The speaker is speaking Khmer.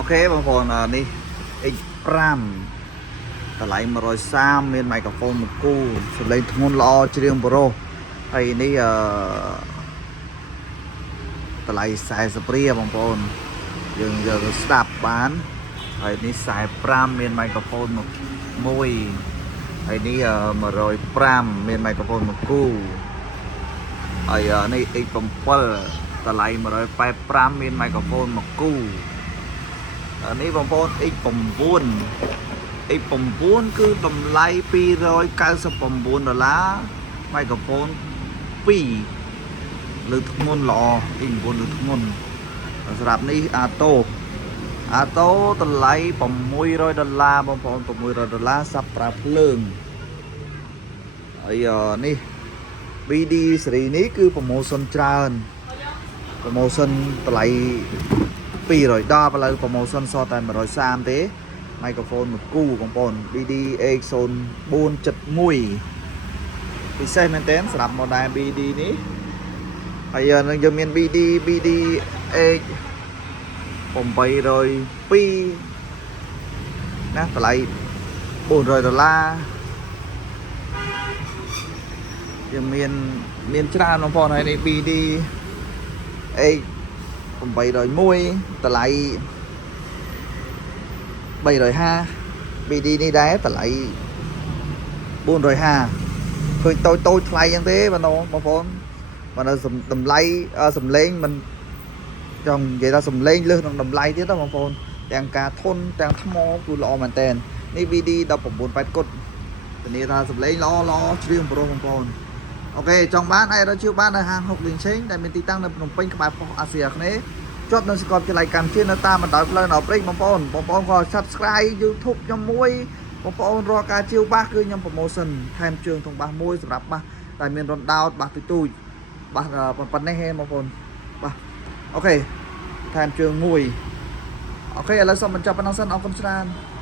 Okបងប្អូននេះ X5 តម្លៃ130មាន microphone មួយគូសំឡេងធ្ងន់ល្អច្រៀងប្រុសហើយនេះតម្លៃ40រៀលបងប្អូនយើងយកទៅស្ដាប់បានហើយនេះ45មាន microphone មួយហើយនេះ105មាន microphone មួយគូហើយនេះ X7 តម្លៃ185មាន microphone មួយគូនេះបងប្អូន X9 គឺតម្លៃ$299 microphone 2លើធ្ងន់ល្អ X9 លើធ្ងន់សម្រាប់នេះAtoតម្លៃ$600បងប្អូន$600សាប់ប្រើភ្លើងហើយនេះ BD ស៊េរីនេះគឺ promotion ច្រើនpromotion តម្លៃ$210ឥឡូវ promotion សល់តែ130ទេ microphone មួយគូបងប្អូន BD X0471 ពិសេសមែនទែនសម្រាប់ model BD នេះហើយនឹងយើងមាន BD X802 ណាតម្លៃ$400យើងមានច្រើនបងប្អូនហើយនេះ BD X801 តម្លៃ$350 BD នេះដែរតម្លៃ$450ឃើញតូចថ្លៃយ៉ាងទេបងប្អូនបើនៅតម្លៃសំឡេងមិនចង់និយាយថាសំឡេងលើសនឹងតម្លៃទៀតបងប្អូនទាំងការធន់ទាំងថ្មគឺល្អមែនតើនេះ BD 1980គុតធានាថាសំឡេងល្អច្រៀងប្រុសបងប្អូនអូខេចង់បានអាចរកជួបបាននៅហាងហុកលីងឆេងដែលមានទីតាំងនៅភ្នំពេញក្បែរប៉ុស្តិ៍អាស៊ីអាគ្នេយ៍ជាប់នៅសាកលវិទ្យាល័យកម្ពុជានៅតាមបណ្ដោយផ្លូវនៅព្រៃបងប្អូនក៏ Subscribe YouTube ខ្ញុំមួយបងប្អូនរកការជាវបាសគឺខ្ញុំ promotion ថែមជើងធំបាសមួយសម្រាប់បាសដែលមានរ៉ុនដោតបាសទូចបាសប៉ុណ្ណេះហេបងប្អូនបាទអូខេថែមជើងមួយអូខេឥឡូវសូមបញ្ចប់ប៉ុណ្ណឹងសិនអរគុណច្រើន